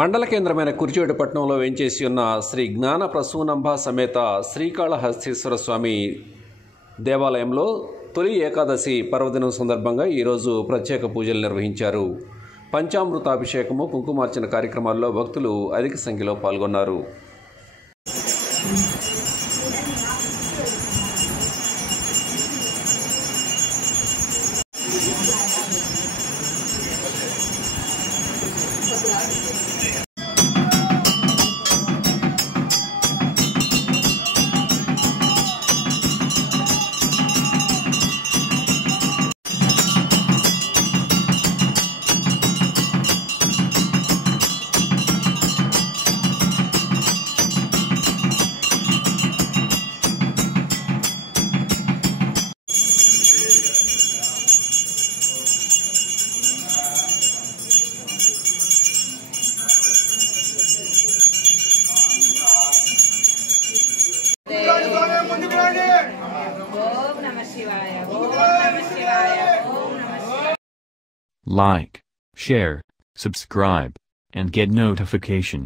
మండల కేంద్రమైన కురిచేడుపట్నంలో వేంచేసి ఉన్న శ్రీ జ్ఞాన ప్రసూనంబ సమేత శ్రీకాళహస్తీశ్వర స్వామి దేవాలయంలో తొలి ఏకాదశి పర్వదినం సందర్భంగా ఈరోజు ప్రత్యేక పూజలు నిర్వహించారు. పంచామృతాభిషేకము, కుంకుమార్చన కార్యక్రమాల్లో భక్తులు అధిక సంఖ్యలో పాల్గొన్నారు. Like, share, subscribe, and get notification.